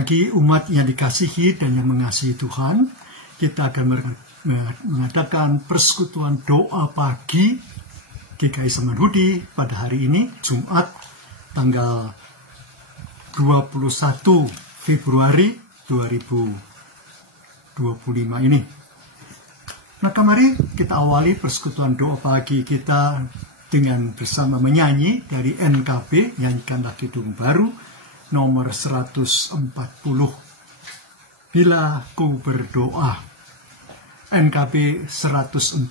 Bagi umat yang dikasihi dan yang mengasihi Tuhan, kita akan mengadakan persekutuan doa pagi GKI Samanhudi pada hari ini, Jumat, tanggal 21 Februari 2025 ini. Maka mari kita awali persekutuan doa pagi kita dengan bersama menyanyi dari NKB, Nyanyikanlah Kidung Baru, nomor 140, Bila Ku Berdoa. NKB 140,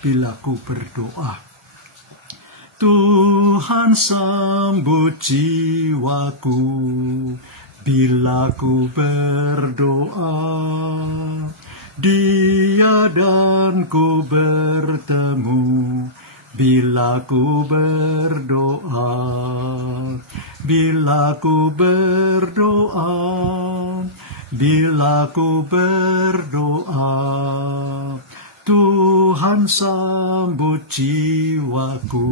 Bila Ku Berdoa. Tuhan sambut jiwaku bila ku berdoa, Dia dan ku bertemu bila ku berdoa, bila ku berdoa, bila ku berdoa. Tuhan sambut jiwaku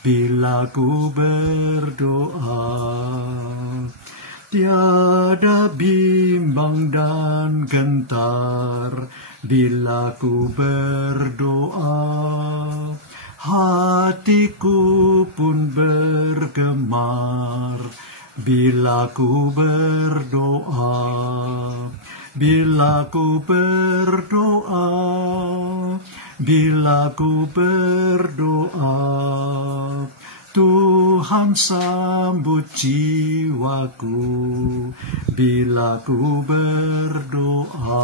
bila ku berdoa. Tiada bimbang dan gentar bila ku berdoa, hatiku pun bergemar bila ku berdoa, bila ku berdoa, bila ku berdoa. Tuhan sambut jiwaku bila ku berdoa.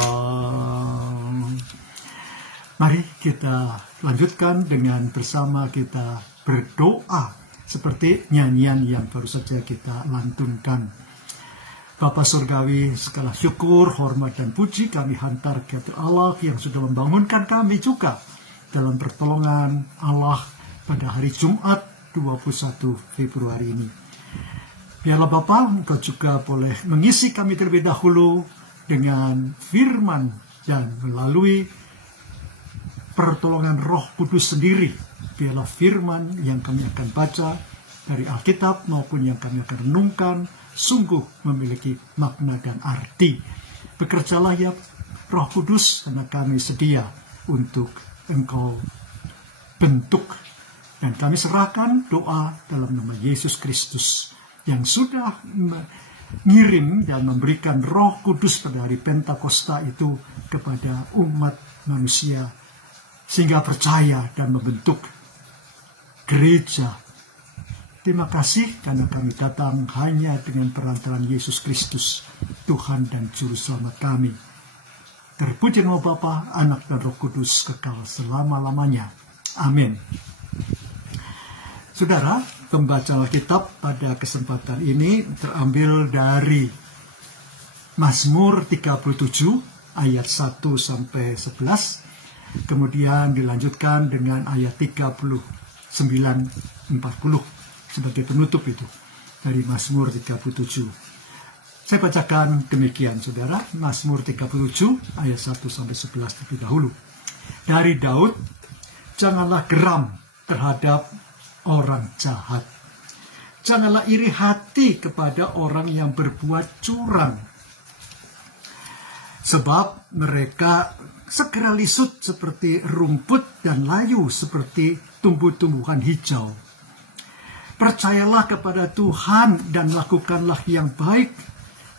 Mari kita lanjutkan dengan bersama kita berdoa seperti nyanyian yang baru saja kita lantunkan. Bapa Surgawi, segala syukur, hormat dan puji kami hantar kepada Allah yang sudah membangunkan kami juga dalam pertolongan Allah pada hari Jumat 21 Februari ini. Biarlah Bapa, Engkau juga boleh mengisi kami terlebih dahulu dengan firman dan melalui pertolongan Roh Kudus sendiri. Biarlah firman yang kami akan baca dari Alkitab maupun yang kami akan renungkan sungguh memiliki makna dan arti. Bekerjalah ya Roh Kudus, karena kami sedia untuk Engkau bentuk. Dan kami serahkan doa dalam nama Yesus Kristus yang sudah mengirim dan memberikan Roh Kudus pada hari Pentakosta itu kepada umat manusia, sehingga percaya dan membentuk gereja. Terima kasih karena kami datang hanya dengan perantaraan Yesus Kristus, Tuhan dan Juru Selamat kami. Terpuji nama Bapa, Anak dan Roh Kudus kekal selama-lamanya. Amin. Saudara, pembaca Alkitab pada kesempatan ini terambil dari Mazmur 37 ayat 1 sampai 11, kemudian dilanjutkan dengan ayat 39 40 sebagai penutup itu dari Mazmur 37. Saya bacakan demikian, Saudara, Mazmur 37 ayat 1 sampai 11 terlebih dahulu. Dari Daud, janganlah geram terhadap orang jahat. Janganlah iri hati kepada orang yang berbuat curang, sebab mereka segera lisut seperti rumput dan layu seperti tumbuh-tumbuhan hijau. Percayalah kepada Tuhan dan lakukanlah yang baik.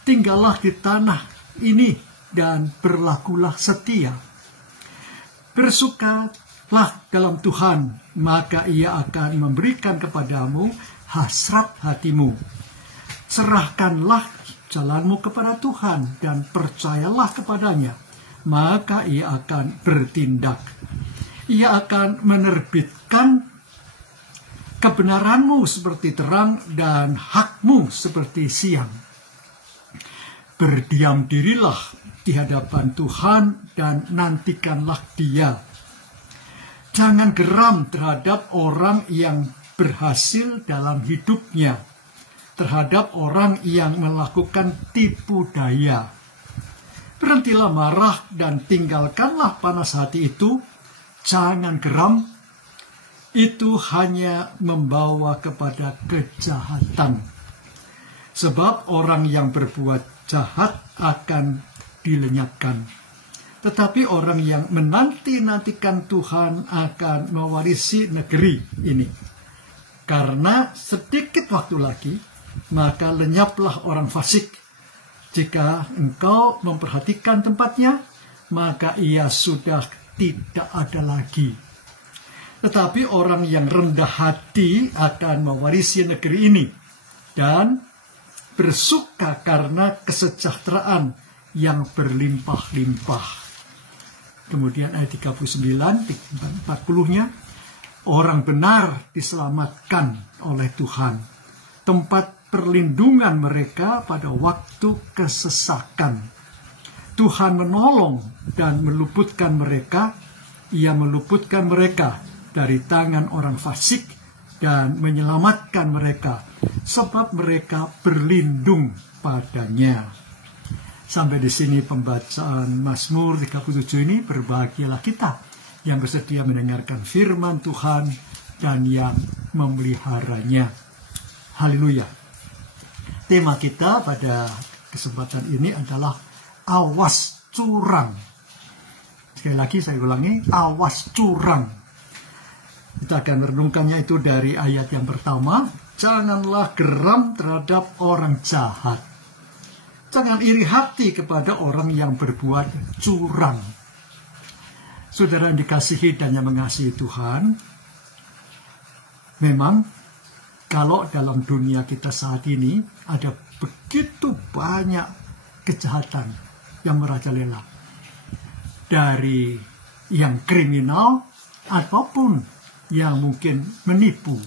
Tinggallah di tanah ini dan berlakulah setia. Bersukalah dalam Tuhan, maka Ia akan memberikan kepadamu hasrat hatimu. Serahkanlah jalanmu kepada Tuhan dan percayalah kepadanya, maka Ia akan bertindak. Ia akan menerbitkan kebenaranmu seperti terang dan hakmu seperti siang. Berdiam dirilah di hadapan Tuhan dan nantikanlah Dia. Jangan geram terhadap orang yang berhasil dalam hidupnya, terhadap orang yang melakukan tipu daya. Berhentilah marah dan tinggalkanlah panas hati itu. Jangan geram, itu hanya membawa kepada kejahatan. Sebab orang yang berbuat jahat akan dilenyapkan. Tetapi orang yang menanti-nantikan Tuhan akan mewarisi negeri ini. Karena sedikit waktu lagi, maka lenyaplah orang fasik. Jika engkau memperhatikan tempatnya, maka ia sudah tidak ada lagi. Tetapi orang yang rendah hati akan mewarisi negeri ini dan bersuka karena kesejahteraan yang berlimpah-limpah. Kemudian ayat 39, 40-nya, orang benar diselamatkan oleh Tuhan, tempat perlindungan mereka pada waktu kesesakan. Tuhan menolong dan meluputkan mereka, ia meluputkan mereka dari tangan orang fasik dan menyelamatkan mereka, sebab mereka berlindung padanya. Sampai di sini pembacaan Mazmur 37 ini. Berbahagialah kita yang bersedia mendengarkan firman Tuhan dan yang memeliharanya. Haleluya. Tema kita pada kesempatan ini adalah awas curang. Sekali lagi saya ulangi, awas curang. Kita akan merenungkannya itu dari ayat yang pertama. Janganlah geram terhadap orang jahat. Jangan iri hati kepada orang yang berbuat curang. Saudara yang dikasihi dan yang mengasihi Tuhan, memang kalau dalam dunia kita saat ini ada begitu banyak kejahatan yang merajalela. Dari yang kriminal ataupun yang mungkin menipu.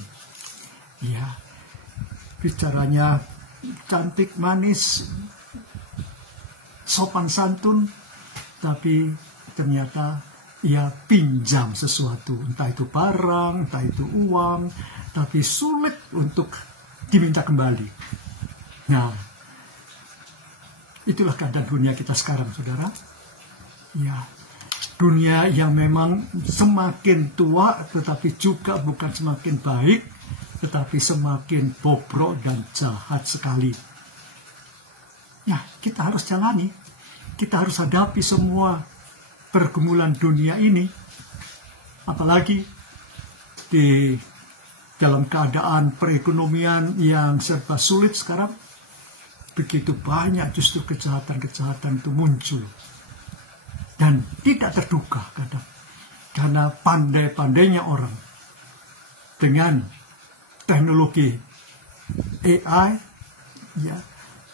Ya, bicaranya cantik, manis, sopan santun, tapi ternyata ia pinjam sesuatu, entah itu barang, entah itu uang, tapi sulit untuk diminta kembali. Nah, itulah keadaan dunia kita sekarang, saudara. Ya, dunia yang memang semakin tua, tetapi juga bukan semakin baik, tetapi semakin bobrok dan jahat sekali. Ya, kita harus jalani. Kita harus hadapi semua pergumulan dunia ini. Apalagi di dalam keadaan perekonomian yang serba sulit sekarang, begitu banyak justru kejahatan-kejahatan itu muncul. Dan tidak terduga kadang. Karena pandai-pandainya orang dengan teknologi AI, ya,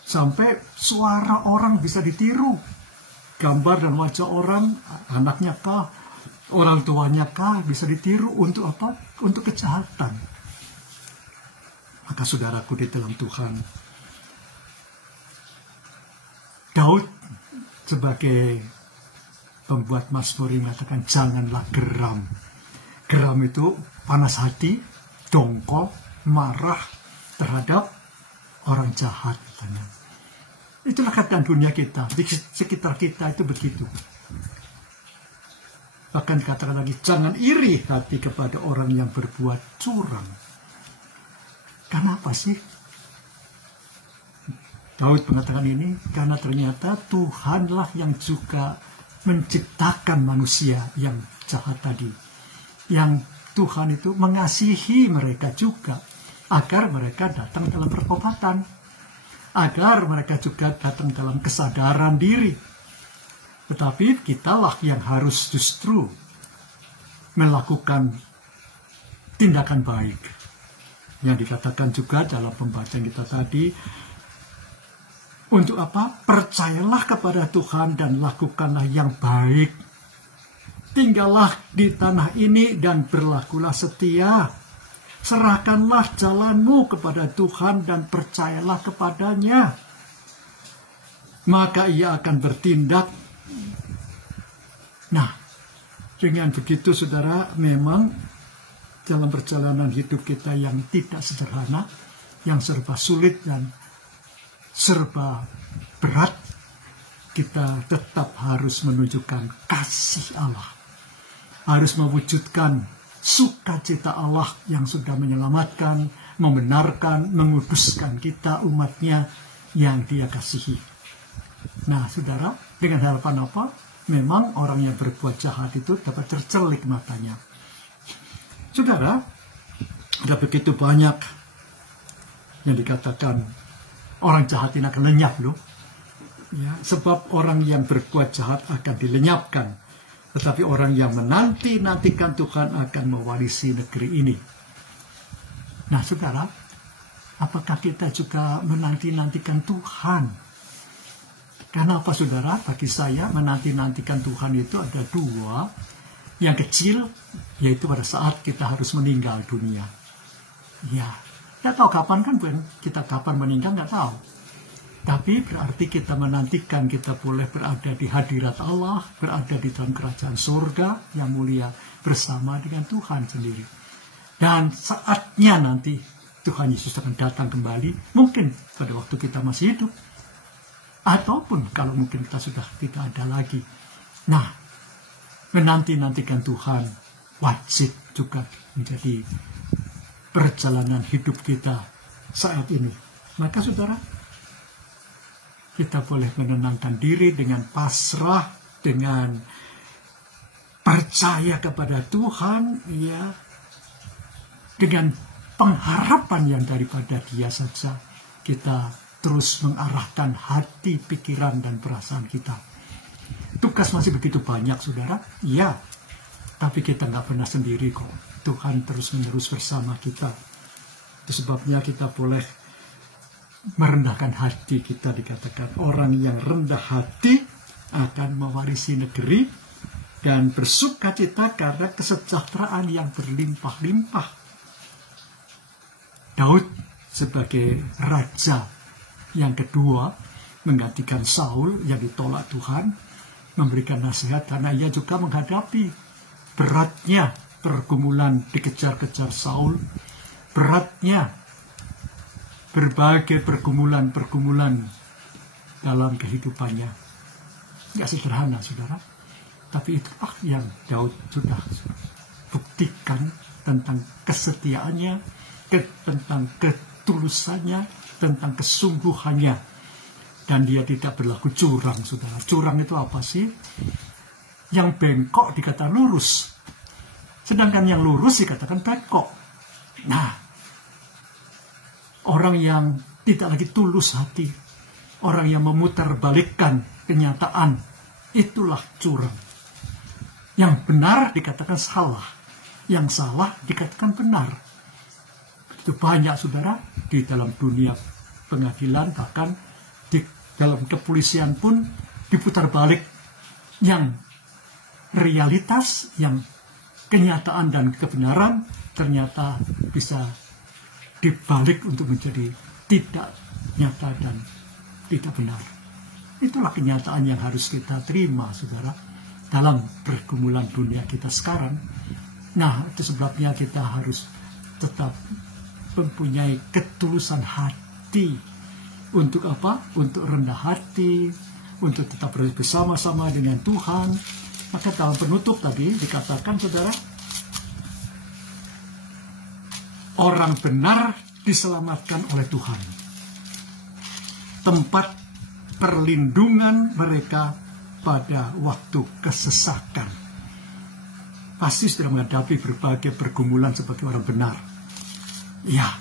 sampai suara orang bisa ditiru. Gambar dan wajah orang, anaknya kah, orang tuanya kah, bisa ditiru untuk apa? Untuk kejahatan. Maka saudaraku di dalam Tuhan, Daud sebagai pembuat Mazmur mengatakan janganlah geram. Geram itu panas hati, dongkol, marah terhadap orang jahat. Itulah keadaan dunia kita. Di sekitar kita itu begitu. Bahkan dikatakan lagi, jangan iri hati kepada orang yang berbuat curang. Kenapa sih Daud mengatakan ini? Karena ternyata Tuhanlah yang juga menciptakan manusia yang jahat tadi. Yang Tuhan itu mengasihi mereka juga, agar mereka datang dalam pertobatan, agar mereka juga datang dalam kesadaran diri. Tetapi kitalah yang harus justru melakukan tindakan baik. Yang dikatakan juga dalam pembacaan kita tadi, untuk apa? Percayalah kepada Tuhan dan lakukanlah yang baik. Tinggallah di tanah ini dan berlakulah setia. Serahkanlah jalanmu kepada Tuhan dan percayalah kepadanya. Maka ia akan bertindak. Nah, dengan begitu saudara, memang dalam perjalanan hidup kita yang tidak sederhana, yang serba sulit dan serba berat, kita tetap harus menunjukkan kasih Allah. Harus mewujudkan sukacita Allah yang sudah menyelamatkan membenarkan, menguduskan kita, umatnya yang Dia kasihi. Nah, saudara, dengan harapan apa? Memang orang yang berbuat jahat itu dapat tercelik matanya. Saudara, ada begitu banyak yang dikatakan orang jahat ini akan lenyap loh. Ya, sebab orang yang berbuat jahat akan dilenyapkan. Tetapi orang yang menanti-nantikan Tuhan akan mewarisi negeri ini. Nah, saudara, apakah kita juga menanti-nantikan Tuhan? Karena apa, saudara? Bagi saya, menanti-nantikan Tuhan itu ada dua. Yang kecil, yaitu pada saat kita harus meninggal dunia. Ya, tidak tahu kapan kan, kita kapan meninggal, nggak tahu. Tapi berarti kita menantikan kita boleh berada di hadirat Allah, berada di dalam kerajaan surga yang mulia bersama dengan Tuhan sendiri. Dan saatnya nanti Tuhan Yesus akan datang kembali, mungkin pada waktu kita masih hidup, ataupun kalau mungkin kita sudah tidak ada lagi. Nah, menanti-nantikan Tuhan wajib juga menjadi perjalanan hidup kita saat ini. Maka saudara, kita boleh menenangkan diri dengan pasrah, dengan percaya kepada Tuhan, ya, dengan pengharapan yang daripada Dia saja. Kita terus mengarahkan hati, pikiran, dan perasaan kita. Tugas masih begitu banyak, saudara. Ya, tapi kita nggak pernah sendiri kok. Tuhan terus-menerus bersama kita. Itu sebabnya kita boleh merendahkan hati. Kita dikatakan orang yang rendah hati akan mewarisi negeri dan bersukacita karena kesejahteraan yang berlimpah-limpah. Daud sebagai raja yang kedua menggantikan Saul yang ditolak Tuhan, memberikan nasihat karena ia juga menghadapi beratnya pergumulan dikejar-kejar Saul, beratnya berbagai pergumulan dalam kehidupannya. Nggak sederhana, saudara. Tapi itulah yang Daud sudah buktikan tentang kesetiaannya, tentang ketulusannya, tentang kesungguhannya. Dan dia tidak berlaku curang, saudara. Curang itu apa sih? Yang bengkok dikatakan lurus. Sedangkan yang lurus dikatakan bengkok. Nah, orang yang tidak lagi tulus hati, orang yang memutarbalikkan kenyataan, itulah curang. Yang benar dikatakan salah, yang salah dikatakan benar. Itu banyak, saudara, di dalam dunia pengadilan, bahkan di dalam kepolisian pun diputar balik. Yang realitas, yang kenyataan dan kebenaran ternyata bisa dibalik untuk menjadi tidak nyata dan tidak benar. Itulah kenyataan yang harus kita terima, saudara, dalam pergumulan dunia kita sekarang. Nah, itu sebabnya kita harus tetap mempunyai ketulusan hati. Untuk apa? Untuk rendah hati, untuk tetap bersama-sama dengan Tuhan. Maka dalam penutup tadi dikatakan, saudara, orang benar diselamatkan oleh Tuhan. Tempat perlindungan mereka pada waktu kesesakan. Pasti sudah menghadapi berbagai pergumulan sebagai orang benar. Ya,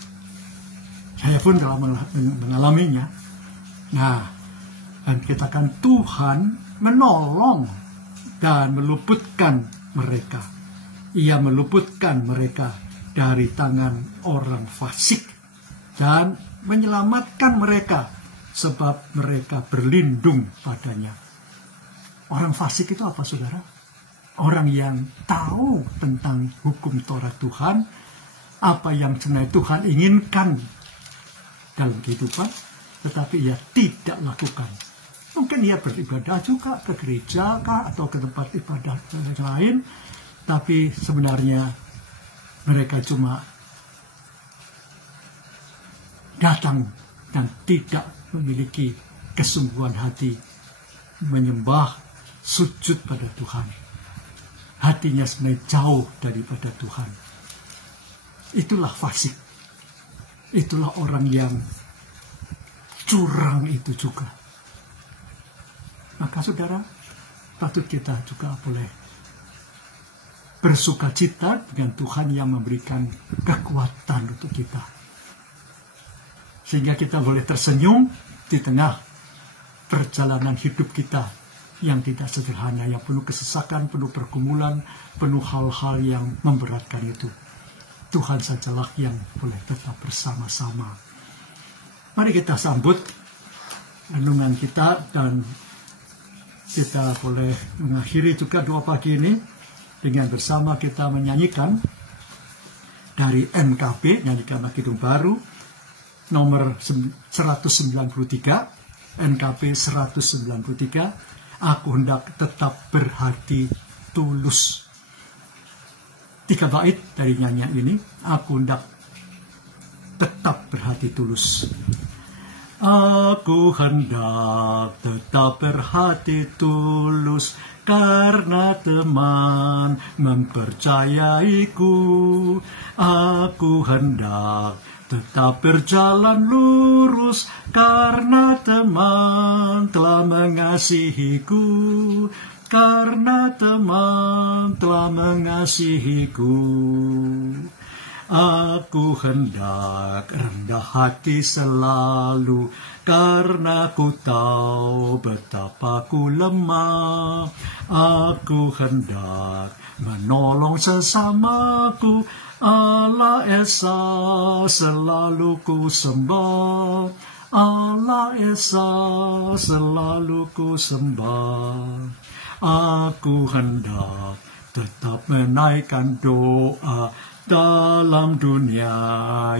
saya pun telah mengalaminya. Nah, dan dikatakan Tuhan menolong dan meluputkan mereka. Ia meluputkan mereka dari tangan orang fasik dan menyelamatkan mereka sebab mereka berlindung padanya. Orang fasik itu apa, saudara? Orang yang tahu tentang hukum Taurat Tuhan, apa yang sebenarnya Tuhan inginkan dalam kehidupan, tetapi ia tidak lakukan. Mungkin ia beribadah juga ke gereja kah, atau ke tempat ibadah lain, tapi sebenarnya mereka cuma datang dan tidak memiliki kesungguhan hati menyembah, sujud pada Tuhan. Hatinya sebenarnya jauh daripada Tuhan. Itulah fasik. itulah orang yang curang itu juga. Maka saudara, patut kita juga boleh bersuka cita dengan Tuhan yang memberikan kekuatan untuk kita. Sehingga kita boleh tersenyum di tengah perjalanan hidup kita yang tidak sederhana, yang penuh kesesakan, penuh pergumulan, penuh hal-hal yang memberatkan itu. Tuhan sajalah yang boleh tetap bersama-sama. Mari kita sambut renungan kita, dan kita boleh mengakhiri juga doa pagi ini dengan bersama kita menyanyikan dari NKB, Nyanyikan Kidung Baru, nomor 193, NKB 193, Aku hendak tetap berhati tulus. 3 bait dari nyanyian ini, aku hendak tetap berhati tulus. Aku hendak tetap berhati tulus, karena teman mempercayaiku. Aku hendak tetap berjalan lurus, karena teman telah mengasihiku. Karena teman telah mengasihiku. Aku hendak rendah hati selalu, karena ku tahu betapa ku lemah. Aku hendak menolong sesamaku, Allah Esa selalu ku sembah. Allah Esa selalu ku sembah. Aku hendak tetap menaikkan doa dalam dunia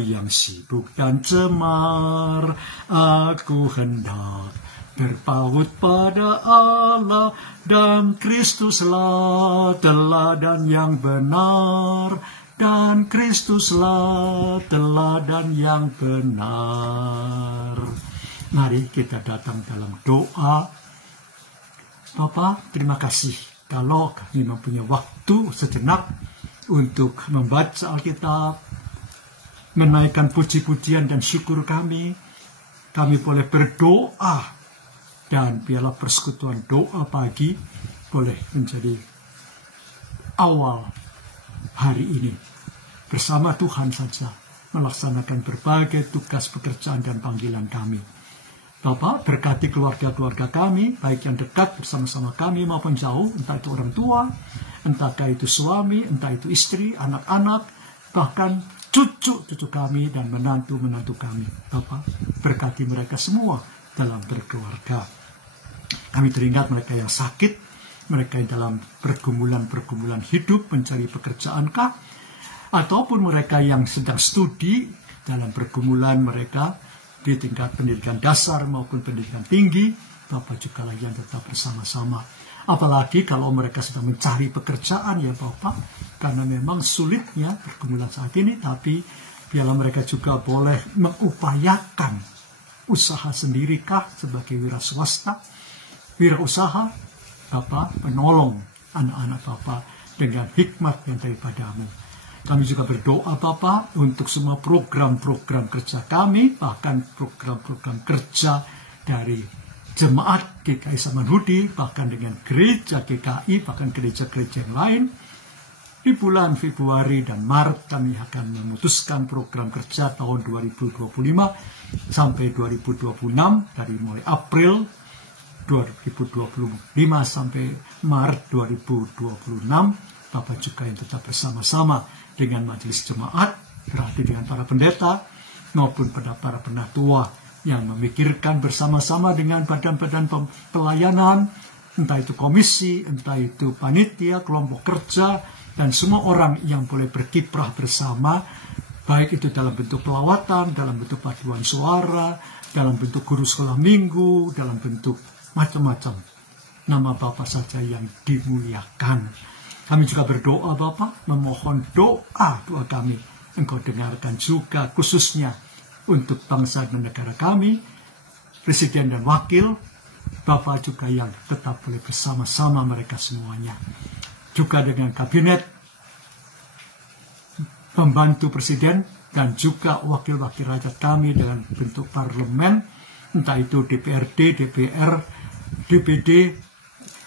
yang sibuk dan cemar. Aku hendak berpaut pada Allah, dan Kristuslah teladan yang benar. Dan Kristuslah teladan yang benar. Mari kita datang dalam doa. Bapa, terima kasih kalau kami mempunyai waktu sejenak untuk membaca Alkitab, menaikkan puji-pujian dan syukur kami. Kami boleh berdoa, dan biarlah persekutuan doa pagi boleh menjadi awal hari ini. Bersama Tuhan saja melaksanakan berbagai tugas pekerjaan dan panggilan kami. Bapak, berkati keluarga-keluarga kami, baik yang dekat bersama-sama kami maupun jauh, entah itu orang tua, entahkah itu suami, entah itu istri, anak-anak, bahkan cucu-cucu kami dan menantu-menantu kami. Bapak, berkati mereka semua dalam berkeluarga. Kami teringat mereka yang sakit, mereka yang dalam pergumulan-pergumulan hidup, mencari pekerjaankah, ataupun mereka yang sedang studi dalam pergumulan mereka, di tingkat pendidikan dasar maupun pendidikan tinggi. Bapak juga yang tetap bersama-sama. Apalagi kalau mereka sedang mencari pekerjaan, ya Bapak, karena memang sulitnya pergumulan saat ini, tapi biarlah mereka juga boleh mengupayakan usaha sendirikah sebagai wira swasta, wira usaha. Bapak menolong anak-anak Bapak dengan hikmat yang daripadamu. Kami juga berdoa Bapak untuk semua program-program kerja kami, bahkan program-program kerja dari Jemaat GKI Samanhudi, bahkan dengan gereja GKI, bahkan gereja-gereja yang lain. Di bulan Februari dan Maret kami akan memutuskan program kerja tahun 2025 sampai 2026, dari mulai April 2025 sampai Maret 2026. Bapak juga yang tetap bersama-sama dengan majelis jemaat, berarti dengan para pendeta maupun pada para penatua yang memikirkan bersama-sama dengan badan-badan pelayanan, entah itu komisi, entah itu panitia, kelompok kerja, dan semua orang yang boleh berkiprah bersama, baik itu dalam bentuk pelawatan, dalam bentuk paduan suara, dalam bentuk guru sekolah minggu, dalam bentuk macam-macam. Nama Bapa saja yang dimuliakan. Kami juga berdoa Bapak, memohon doa kami. Engkau dengarkan juga khususnya untuk bangsa dan negara kami, presiden dan wakil. Bapak juga yang tetap boleh bersama-sama mereka semuanya. Juga dengan kabinet, pembantu presiden dan juga wakil-wakil rakyat kami dengan bentuk parlemen, entah itu DPRD, DPR, DPD,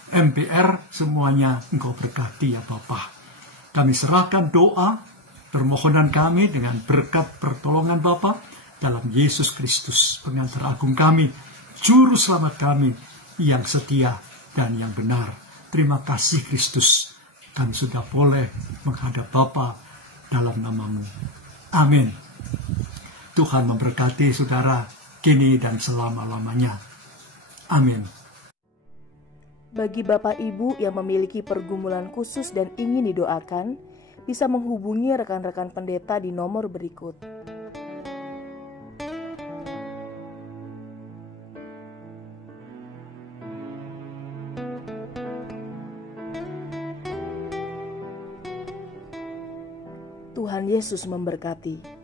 MPR, semuanya Engkau berkati ya Bapa. Kami serahkan doa, permohonan kami dengan berkat pertolongan Bapa dalam Yesus Kristus, pengantar agung kami, juru selamat kami yang setia dan yang benar. Terima kasih Kristus, kami sudah boleh menghadap Bapa dalam nama-Mu. Amin. Tuhan memberkati saudara kini dan selama-lamanya. Amin. Bagi Bapak Ibu yang memiliki pergumulan khusus dan ingin didoakan, bisa menghubungi rekan-rekan pendeta di nomor berikut. Tuhan Yesus memberkati.